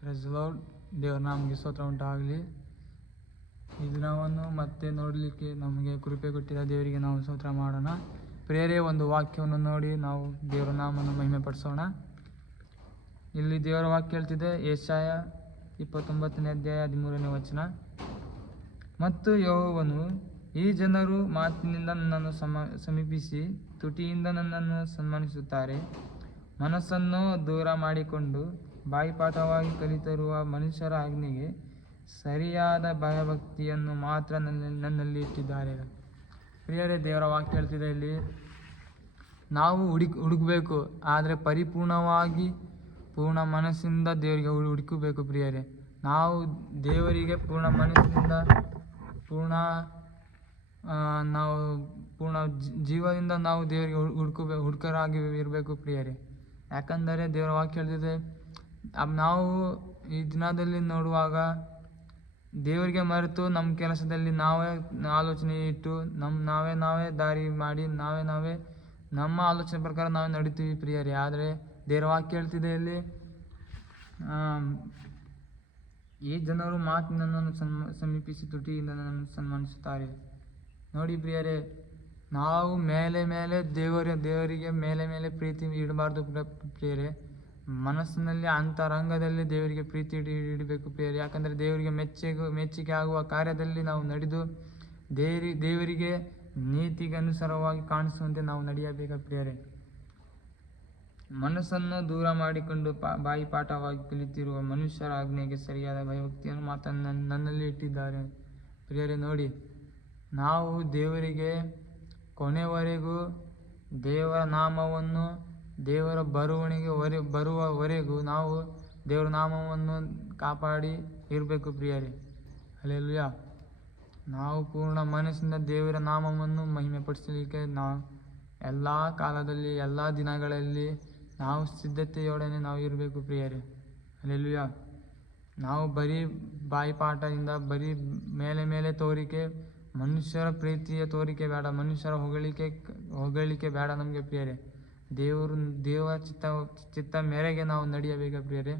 Press lord. ದೇವರ ನಾಮಕ್ಕೆ ಸ್ತೋತ್ರ ಉಂಟಾಗಲಿ. ಈ ದಿನವನ್ನು ಮತ್ತೆ ನೋಡಲಿಕ್ಕೆ ನಮಗೆ ಕೃಪೆ ಕೊಟ್ಟಿದ್ದ ದೇವರಿಗೆ ನಾವು ಸ್ತೋತ್ರ ಮಾಡೋಣ. ಪ್ರೇರೆ ಒಂದು ವಾಕ್ಯವನ್ನು ನೋಡಿ ನಾವು ದೇವರ ನಾಮವನ್ನು ಮಹಿಮೆ ಪಡಿಸೋಣ. ಇಲ್ಲಿ ದೇವರ ವಾಕ್ಯ ಹೇಳ್ತಿದೆ, ಯೆಶಾಯ 29ನೇ ಅಧ್ಯಾಯ 13ನೇ ವಚನ. ಮತ್ತು ಯೆಹೋವನು, ಈ ಜನರು ಮಾತಿನಿಂದ ನನ್ನನ್ನು ಸಮೀಪಿಸಿ ತುಟಿಯಿಂದ ನನ್ನನ್ನು ಸನ್ಮಾನಿಸುತ್ತಾರೆ, ಮನಸ್ಸನ್ನು ದೂರ ಮಾಡಿಕೊಂಡು ಬಾಯಿಪಾಠವಾಗಿ ಕಲಿತಿರುವ ಮನುಷ್ಯರ ಆಜ್ಞೆಗೆ ಸರಿಯಾದ ಭಯಭಕ್ತಿಯನ್ನು ಮಾತ್ರ ನನ್ನಲ್ಲಿ ಇಟ್ಟಿದ್ದಾರೆ. ಪ್ರಿಯರೇ, ದೇವರ ವಾಕ್ಯ ಹೇಳ್ತಿದೆ ಇಲ್ಲಿ ನಾವು ಹುಡುಕಬೇಕು, ಆದರೆ ಪರಿಪೂರ್ಣವಾಗಿ ಪೂರ್ಣ ಮನಸ್ಸಿಂದ ದೇವರಿಗೆ ಹುಡುಕಬೇಕು. ಪ್ರಿಯರೇ, ನಾವು ದೇವರಿಗೆ ಪೂರ್ಣ ಮನಸ್ಸಿನಿಂದ ನಾವು ಪೂರ್ಣ ಜೀವದಿಂದ ನಾವು ದೇವರಿಗೆ ಹುಡುಕರಾಗಿ ಇರಬೇಕು ಪ್ರಿಯರೇ. ಯಾಕಂದರೆ ದೇವರ ವಾಕ್ಯ ಹೇಳ್ತಿದೆ, ನಾವು ಈ ದಿನದಲ್ಲಿ ನೋಡುವಾಗ ದೇವರಿಗೆ ಮರೆತು ನಮ್ಮ ಕೆಲಸದಲ್ಲಿ ನಾವೇ ಆಲೋಚನೆ ಇಟ್ಟು ನಾವೇ ದಾರಿ ಮಾಡಿ ನಾವೇ ನಮ್ಮ ಆಲೋಚನೆ ಪ್ರಕಾರ ನಾವೇ ನಡೀತೀವಿ ಪ್ರಿಯರೇ. ಆದರೆ ದೇವರ ವಾಕ್ಯ ಹೇಳ್ತಿದೆ ಇಲ್ಲಿ, ಈ ಜನರು ಮಾತಿನನ್ನು ಸಮೀಪಿಸಿ ತುಟಿಯಿಂದ ನನ್ನನ್ನು ಸನ್ಮಾನಿಸುತ್ತಾರೆ. ನೋಡಿ ಪ್ರಿಯರೇ, ನಾವು ಮೇಲೆ ದೇವರಿಗೆ ಮೇಲೆ ಪ್ರೀತಿ ಇಡಬಾರ್ದು ಪ್ರಿಯರೇ. ಮನಸ್ಸಿನಲ್ಲಿ ಅಂತರಂಗದಲ್ಲಿ ದೇವರಿಗೆ ಪ್ರೀತಿ ಇಡಬೇಕು ಪ್ರಿಯರೇ. ಯಾಕಂದರೆ ದೇವರಿಗೆ ಮೆಚ್ಚುಗೆ ಆಗುವ ಕಾರ್ಯದಲ್ಲಿ ನಾವು ನಡೆದು ದೇವರಿಗೆ ನೀತಿಗೆ ಅನುಸಾರವಾಗಿ ಕಾಣಿಸುವಂತೆ ನಾವು ನಡೆಯಬೇಕು ಪ್ರಿಯರೇ. ಮನಸ್ಸನ್ನು ದೂರ ಮಾಡಿಕೊಂಡು ಬಾಯಿಪಾಠವಾಗಿ ಕಲಿತಿರುವ ಮನುಷ್ಯರ ಆಜ್ಞೆಗೆ ಸರಿಯಾದ ಭಯಭಕ್ತಿಯನ್ನು ಮಾತನ್ನು ನನ್ನಲ್ಲಿ ಇಟ್ಟಿದ್ದಾರೆ. ಪ್ರಿಯರೇ, ನೋಡಿ, ನಾವು ದೇವರಿಗೆ ಕೊನೆವರೆಗೂ ದೇವರ ನಾಮವನ್ನು ದೇವರ ಬರುವವರೆಗೂ ನಾವು ದೇವರ ನಾಮವನ್ನು ಕಾಪಾಡಿ ಇರಬೇಕು ಪ್ರಿಯರೇ. ಹಲ್ಲೆಲೂಯಾ. ನಾವು ಪೂರ್ಣ ಮನಸ್ಸಿಂದ ದೇವರ ನಾಮವನ್ನು ಮಹಿಮೆ ಪಡಿಸಲಿಕ್ಕೆ ನಾವು ಎಲ್ಲ ಕಾಲದಲ್ಲಿ ಎಲ್ಲ ದಿನಗಳಲ್ಲಿ ನಾವು ಸಿದ್ಧತೆಯೊಡನೆ ನಾವು ಇರಬೇಕು ಪ್ರಿಯರೇ. ಹಲ್ಲೆಲೂಯಾ. ನಾವು ಬರೀ ಬಾಯಿಪಾಠದಿಂದ ಬರೀ ಮೇಲೆ ತೋರಿಕೆ, ಮನುಷ್ಯರ ಪ್ರೀತಿಯ ತೋರಿಕೆ ಬೇಡ, ಮನುಷ್ಯರ ಹೊಗಳಿಕೆ ಬೇಡ ನಮಗೆ ಪ್ರಿಯರೇ. ದೇವರ ಚಿತ್ತ ಮೇರೆಗೆ ನಾವು ನಡೆಯಬೇಕು ಪ್ರಿಯರೇ.